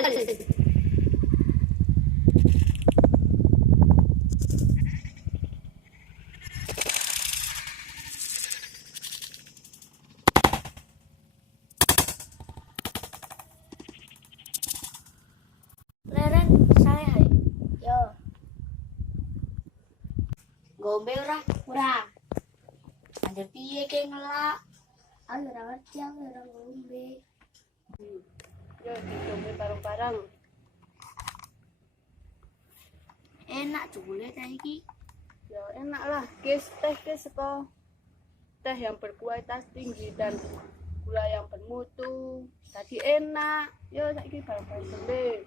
balik sini. Leren, saya hai. Yo, Gombe ora? ora. Anjir piye ke ngelak? Aku ora ngerti, aku ora ngombe. Yo dicoba bareng-bareng. Enak jule teh iki. Ya enak lah, teh seko teh yang berkualitas tinggi dan gula yang bermutu. Tadi enak. Yo saiki bareng-bareng deh.